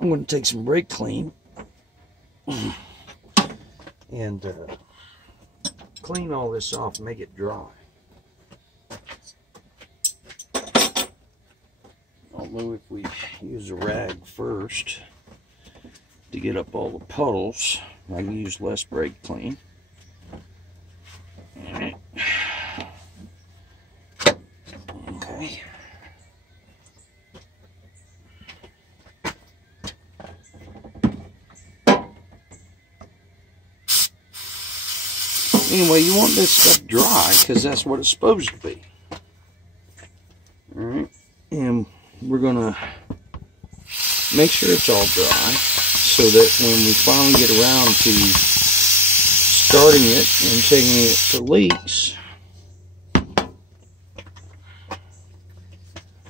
I'm going to take some brake clean and clean all this off and make it dry. Although if we use a rag first to get up all the puddles, I can use less brake clean. Okay. Anyway, you want this stuff dry because that's what it's supposed to be. Alright, and we're going to make sure it's all dry so that when we finally get around to starting it and checking it for leaks,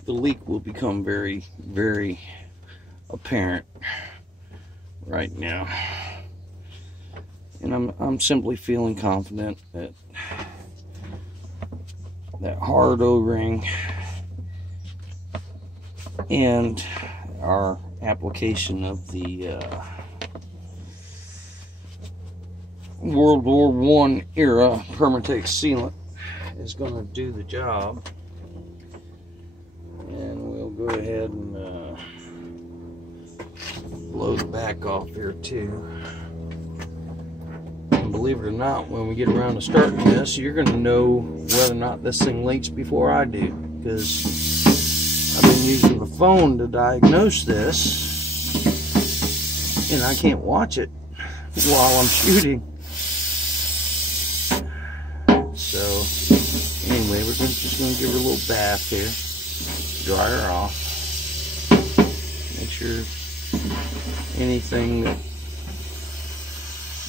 the leak will become very, very apparent right now. And I'm simply feeling confident that that hard O-ring and our application of the World War I era Permatex sealant is going to do the job. And we'll go ahead and blow the back off here too. And believe it or not, when we get around to starting this, you're going to know whether or not this thing leaks before I do, because I've been using the phone to diagnose this, and I can't watch it while I'm shooting. So, anyway, we're just going to give her a little bath here, dry her off, make sure anything that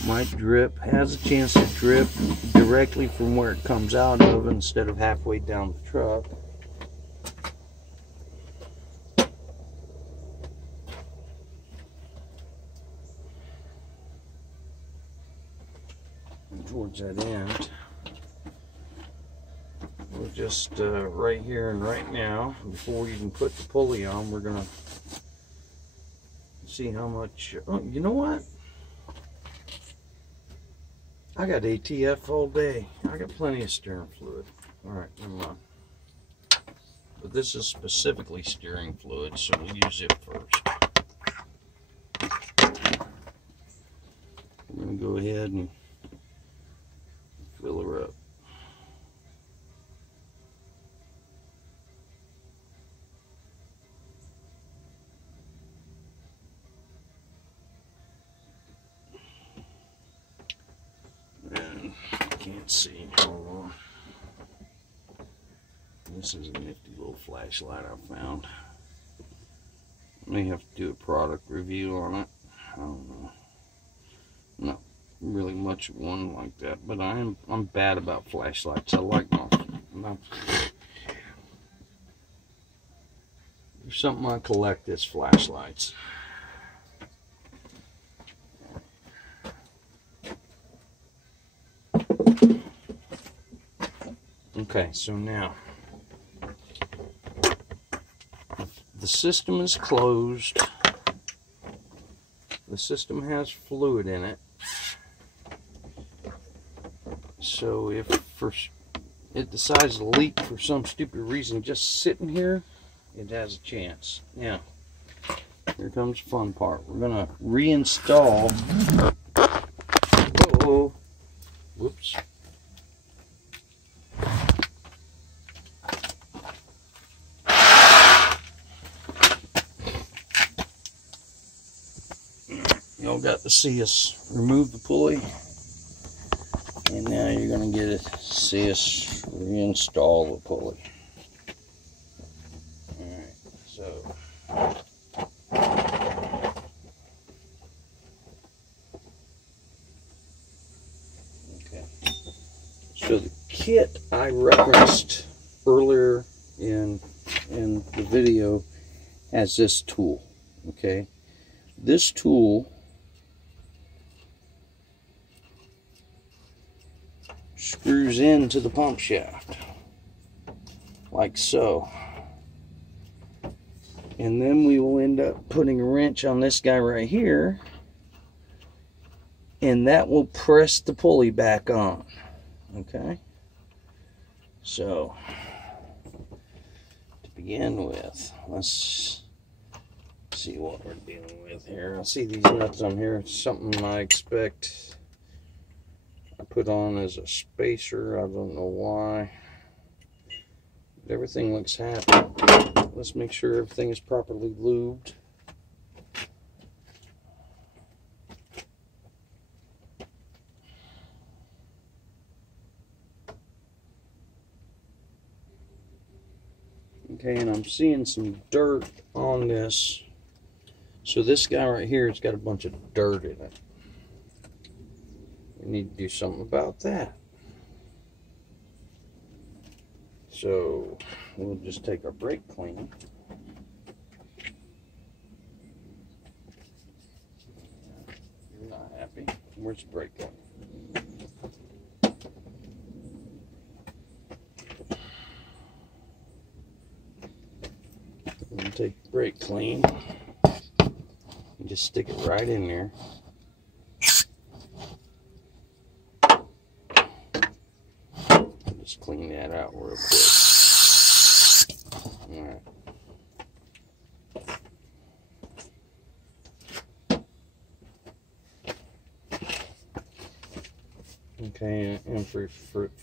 might drip has a chance to drip directly from where it comes out of instead of halfway down the truck. And towards that end, we're just right here and right now, before we even put the pulley on, we're gonna see how much. Oh, you know what? I got ATF all day. I got plenty of steering fluid. Alright, never mind. But this is specifically steering fluid, so we'll use it first. We're going to go ahead and fill her up. Can't see. Hold on. This is a nifty little flashlight I found. I may have to do a product review on it. I don't know. Not really much of one like that, but I'm bad about flashlights. I like my there's something I collect is flashlights. Okay, so now the system is closed. The system has fluid in it. So if it decides to leak for some stupid reason just sitting here, it has a chance. Now, here comes the fun part. We're going to reinstall. Uh-oh. Whoops. Y'all got to see us remove the pulley, and now you're going to get to see us reinstall the pulley. Alright, so okay. So the kit I referenced earlier in the video has this tool. Okay, this tool screws into the pump shaft like so. And then we will end up putting a wrench on this guy right here, and that will press the pulley back on. Okay, so to begin with, let's see what we're dealing with here. I see these nuts on here. It's something I expect I put on as a spacer. I don't know why. But everything looks happy. Let's make sure everything is properly lubed. Okay, and I'm seeing some dirt on this. So this guy right here has got a bunch of dirt in it. We need to do something about that. So we'll just take our brake clean. You're not happy. Where's the brake clean? I'm going to take the brake clean and just stick it right in there. Just clean that out real quick. Alright. Okay, and for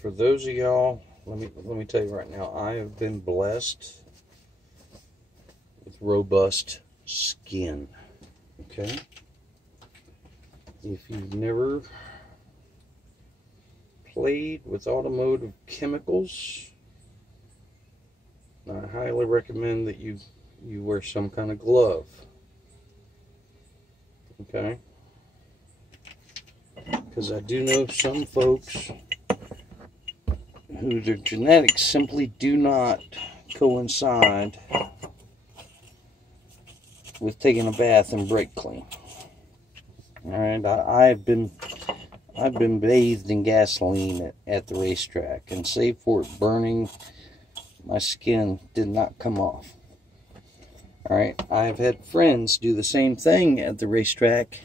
those of y'all, let me tell you right now, I have been blessed with robust skin. Okay? If you've never played with automotive chemicals, I highly recommend that you wear some kind of glove. Okay? Because I do know some folks who their genetics simply do not coincide with taking a bath and brake clean. Alright, I've been bathed in gasoline at the racetrack, and save for it burning, my skin did not come off. Alright, I've had friends do the same thing at the racetrack,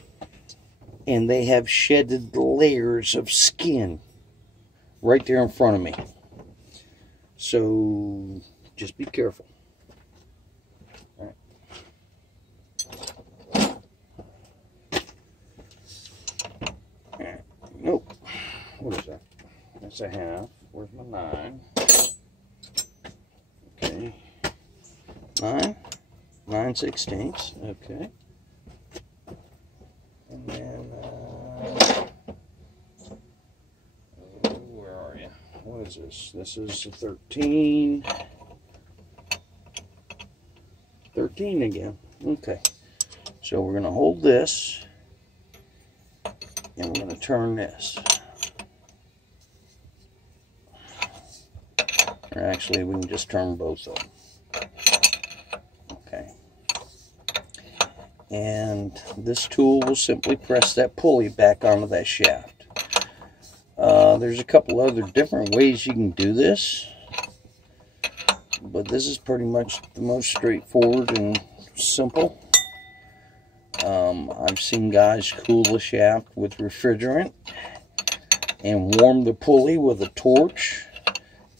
and they have shedded layers of skin right there in front of me. So just be careful. Alright. Nope. What is that? That's a half. Where's my 9? Okay. 9/16. Okay. And then, where are you? What is this? This is a 13. 13 again. Okay. So we're going to hold this, and we're going to turn this. Or actually, we can just turn both of them. Okay. And this tool will simply press that pulley back onto that shaft. There's a couple other different ways you can do this, but this is pretty much the most straightforward and simple. I've seen guys cool the shaft with refrigerant and warm the pulley with a torch,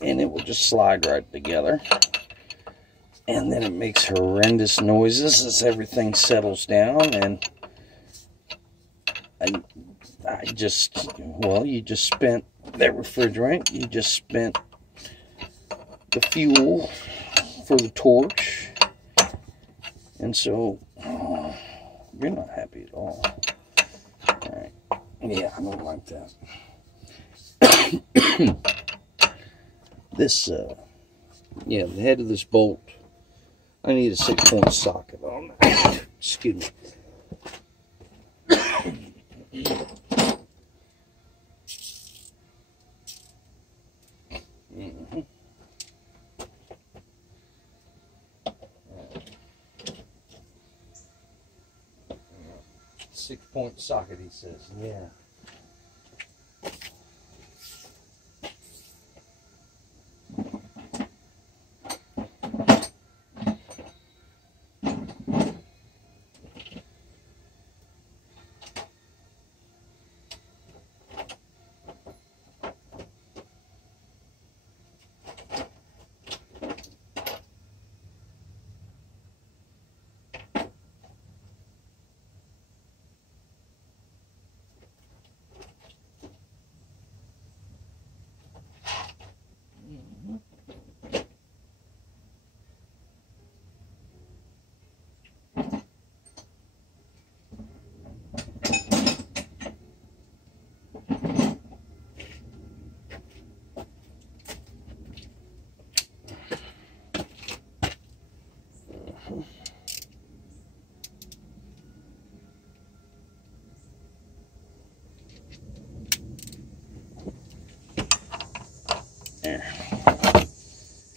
and it will just slide right together. And then it makes horrendous noises as everything settles down, and I just, well, you just spent that refrigerant, you just spent the fuel for the torch, and so you're not happy at all. Alright, yeah, I don't like that. This, yeah, the head of this bolt, I need a 6-point socket on that. Excuse me. Mm-hmm. 6-point socket, he says. Yeah.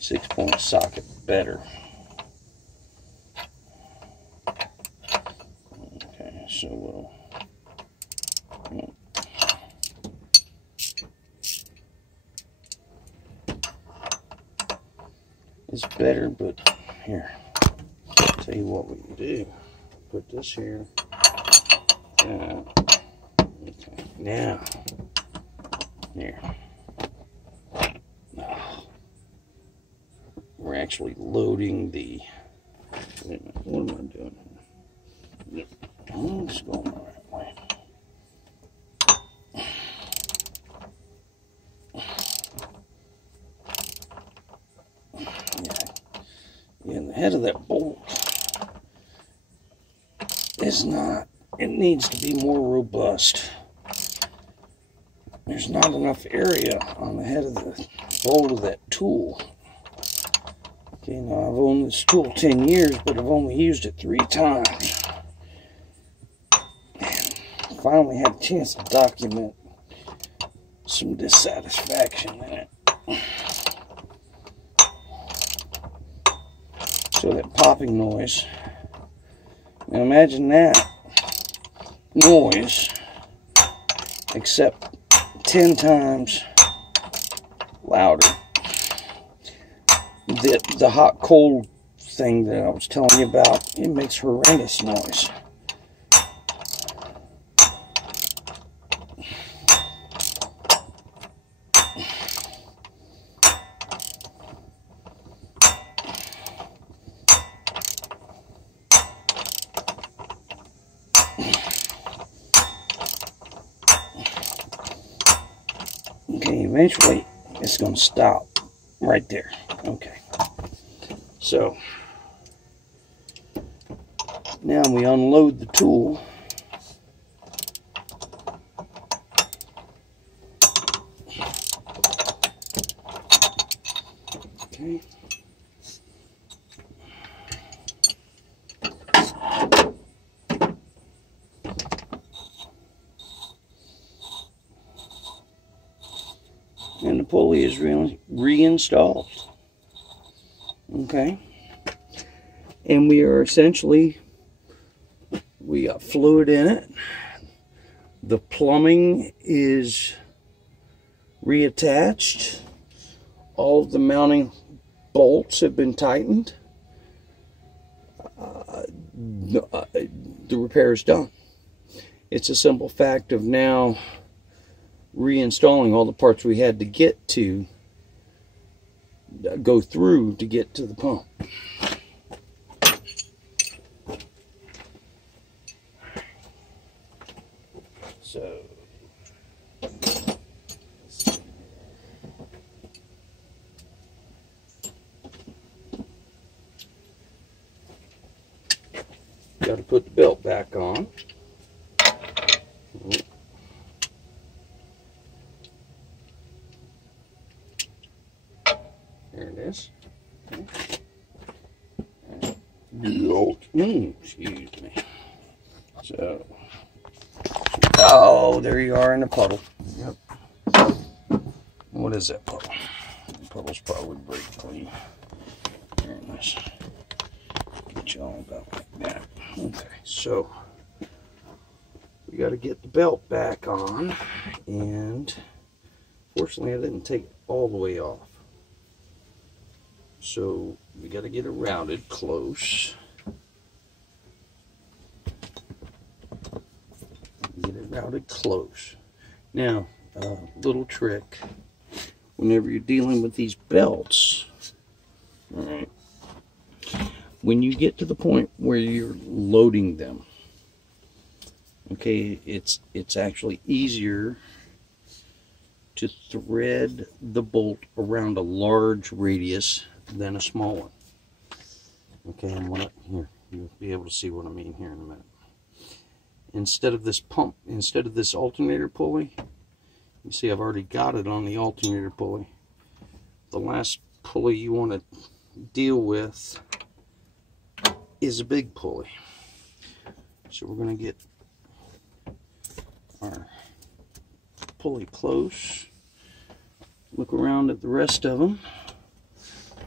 6-point socket better. Okay, so we'll it's better, but here, tell you what we can do. Put this here. Okay. Now, here. We're actually loading the. Wait a minute, what am I doing here? I'm just going the right way. Yeah, and the head of that bolt is not, it needs to be more robust. There's not enough area on the head of the bolt of that tool. Okay, now I've owned this tool 10 years, but I've only used it 3 times. And finally had a chance to document some dissatisfaction in it. So that popping noise, now imagine that noise, except 10 times louder. The hot cold thing that I was telling you about, it makes horrendous noise. Okay, eventually it's going to stop right there. Okay, so now we unload the tool. Okay. And the pulley is reinstalled. Okay. And we are essentially, we got fluid in it. The plumbing is reattached. All of the mounting bolts have been tightened. The repair is done. It's a simple fact of now reinstalling all the parts we had to get to go through to get to the pump. So got to put the belt back on. There it is. Excuse me. So, oh, there you are in the puddle. Yep. What is that puddle? The puddle's probably brake clean. There it is. Get you all about like that. Okay, so we got to get the belt back on, and fortunately I didn't take it all the way off. So we got to get it routed close. Get it routed close. Now, little trick. Whenever you're dealing with these belts, all right, when you get to the point where you're loading them, okay, it's actually easier to thread the bolt around a large radius than a small one. Okay, and here, you'll be able to see what I mean here in a minute. Instead of this pump, instead of this alternator pulley, you see I've already got it on the alternator pulley. The last pulley you want to deal with is a big pulley. So we're going to get our pulley close, look around at the rest of them.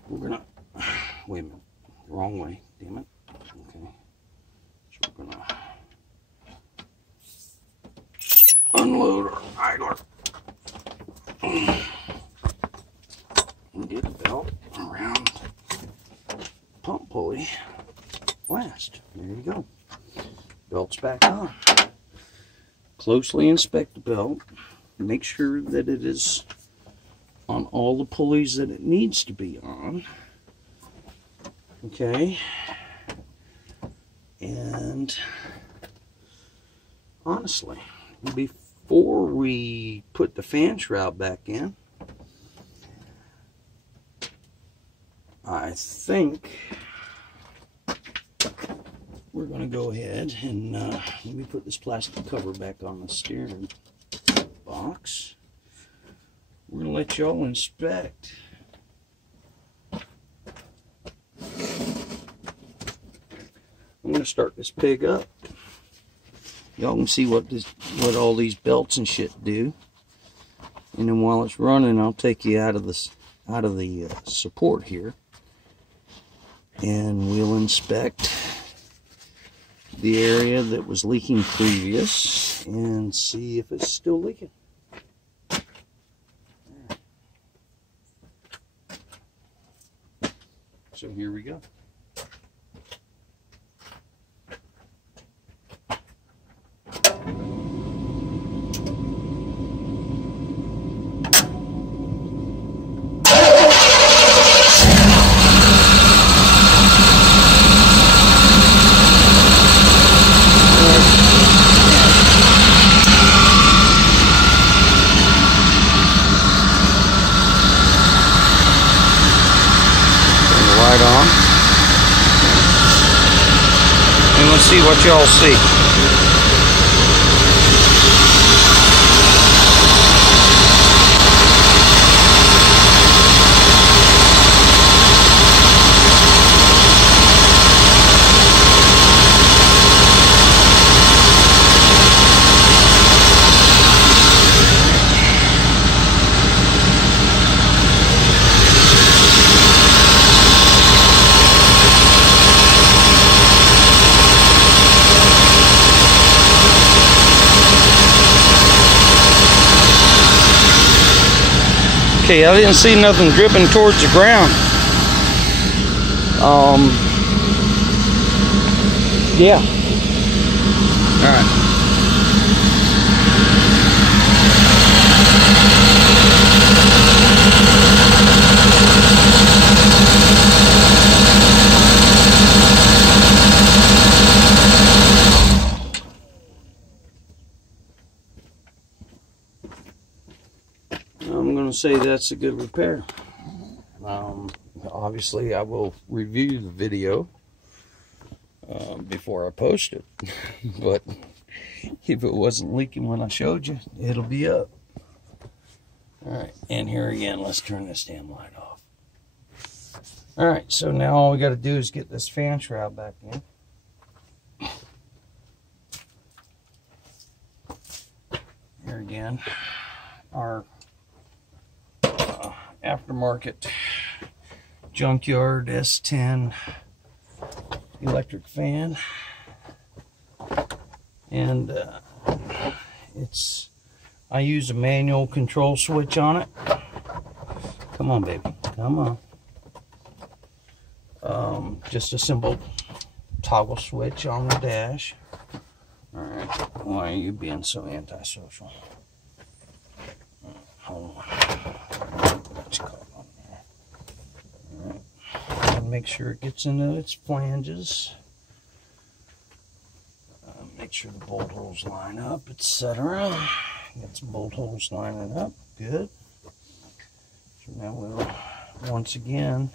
we're gonna, wait a minute, wrong way, damn it. Okay, so we're gonna unload our idler and get a belt around pump pulley last. There you go. Belt's back on. Closely inspect the belt. Make sure that it is on all the pulleys that it needs to be on. Okay. And honestly, before we put the fan shroud back in, I think we're going to go ahead and let me put this plastic cover back on the steering box. We're going to let y'all inspect. I'm going to start this pig up. Y'all can see what all these belts and shit do. And then while it's running, I'll take you out of the support here, and we'll inspect the area that was leaking previous and see if it's still leaking. So here we go. On, and let's see what y'all see. Okay, I didn't see nothing dripping towards the ground. Yeah. All right. I'm going to say that's a good repair. Obviously, I will review the video before I post it. But if it wasn't leaking when I showed you, it'll be up. Alright, and here again, let's turn this damn light off. Alright, so now all we got to do is get this fan shroud back in. Here again, our aftermarket junkyard S10 electric fan, and I use a manual control switch on it. Come on, baby, come on. Just a simple toggle switch on the dash. All right, why are you being so antisocial? Hold on. Got you caught on there. All right. And make sure it gets into its flanges. Make sure the bolt holes line up, etc. Got some bolt holes lining up. Good. So now we'll once again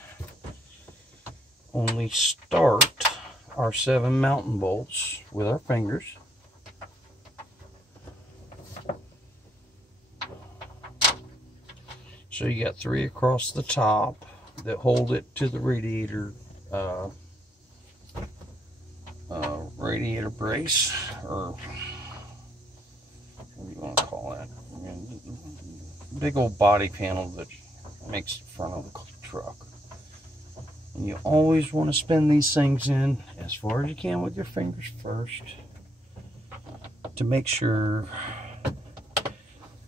only start our 7 mountain bolts with our fingers. So you got 3 across the top that hold it to the radiator brace, or what do you want to call that? Big old body panel that makes the front of the truck. And you always want to spin these things in as far as you can with your fingers first to make sure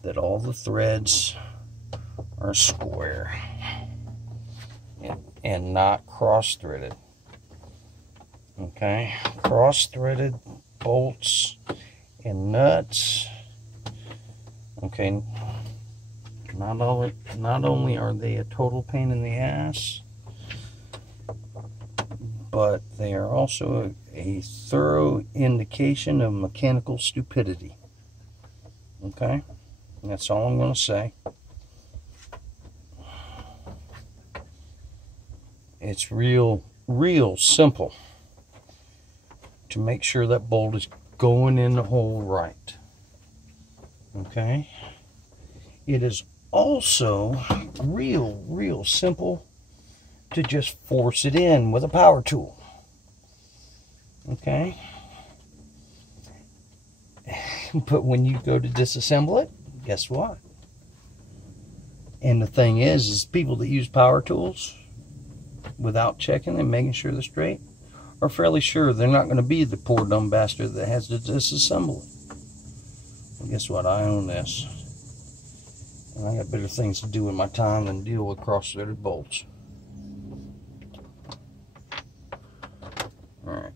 that all the threads are square and not cross-threaded. Okay, cross-threaded bolts and nuts. Okay, not only are they a total pain in the ass, but they are also a thorough indication of mechanical stupidity. Okay, that's all I'm going to say. It's real simple to make sure that bolt is going in the hole right. Okay, it is also real simple to just force it in with a power tool. Okay, but when you go to disassemble it, guess what? And the thing is people that use power tools without checking and making sure they're straight are fairly sure they're not going to be the poor dumb bastard that has to disassemble it. Well, guess what? I own this. And I got better things to do with my time than deal with cross-threaded bolts. Alright.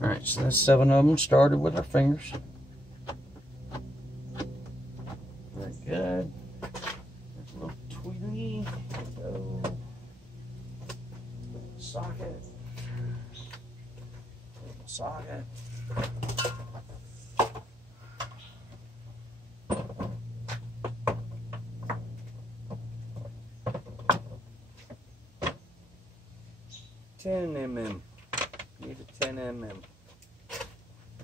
Alright, so that's 7 of them started with our fingers. Very good. There's a little tweety. Go. Socket. Socket. 10 mm. Need a 10 mm.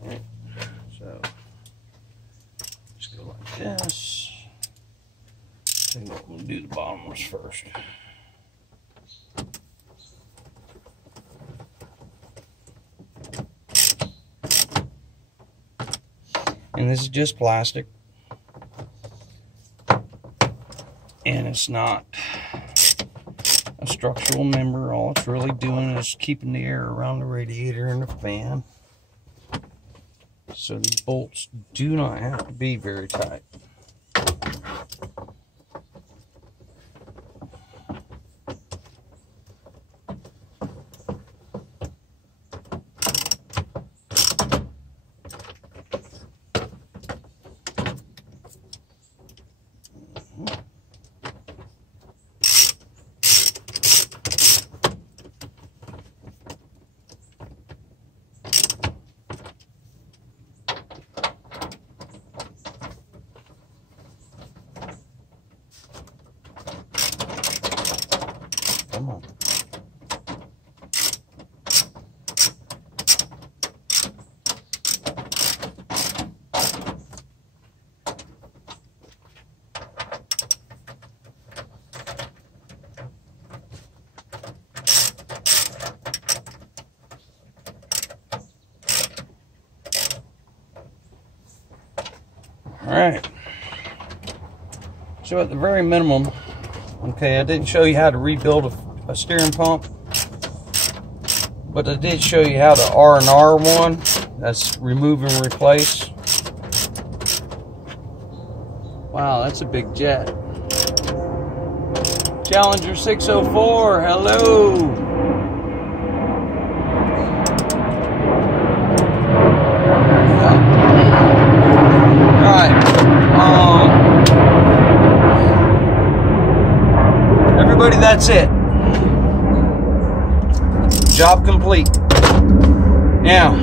Alright, so just go like this. And we'll do the bottom ones first. And this is just plastic. And it's not a structural member. All it's really doing is keeping the air around the radiator and the fan. So these bolts do not have to be very tight. Come on. All right. So at the very minimum, okay, I didn't show you how to rebuild a steering pump, but I did show you how to R&R one. That's remove and replace. Wow, that's a big jet. Challenger 604, hello. Everybody, that's it. Job complete. Now,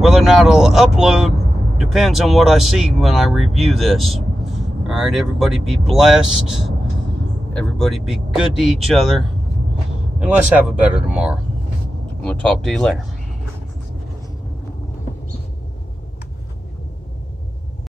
whether or not it'll upload depends on what I see when I review this. Alright, everybody be blessed. Everybody be good to each other. And let's have a better tomorrow. We'll talk to you later.